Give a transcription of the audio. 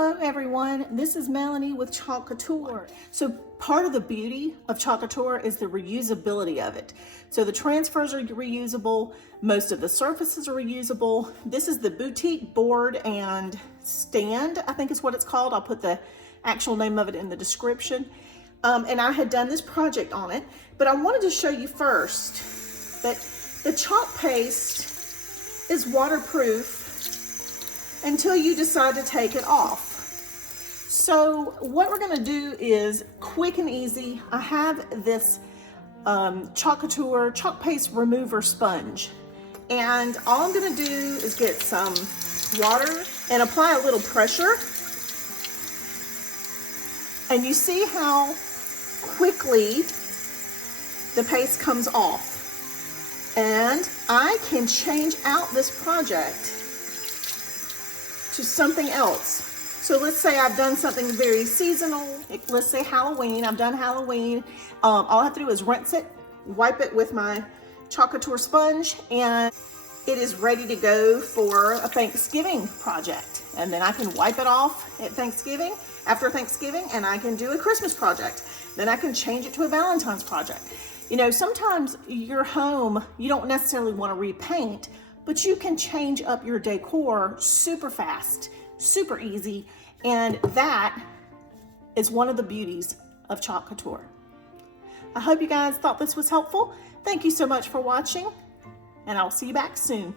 Hello everyone, this is Melanie with Couture. So part of the beauty of Couture is the reusability of it. So the transfers are reusable, most of the surfaces are reusable. This is the boutique board and stand, I think is what it's called. I'll put the actual name of it in the description. And I had done this project on it, but I wanted to show you first that the chalk paste is waterproof until you decide to take it off. So what we're gonna do is quick and easy. I have this Couture chalk paste remover sponge. And all I'm gonna do is get some water and apply a little pressure. And you see how quickly the paste comes off. And I can change out this project to something else. So let's say I've done something very seasonal. Let's say Halloween, I've done Halloween. All I have to do is rinse it, wipe it with my Couture sponge, and it is ready to go for a Thanksgiving project. And then I can wipe it off at Thanksgiving, after Thanksgiving, and I can do a Christmas project. Then I can change it to a Valentine's project. You know, sometimes your home, you don't necessarily want to repaint, but you can change up your decor super fast, super easy, and that is one of the beauties of Couture. I hope you guys thought this was helpful. Thank you so much for watching, and I'll see you back soon.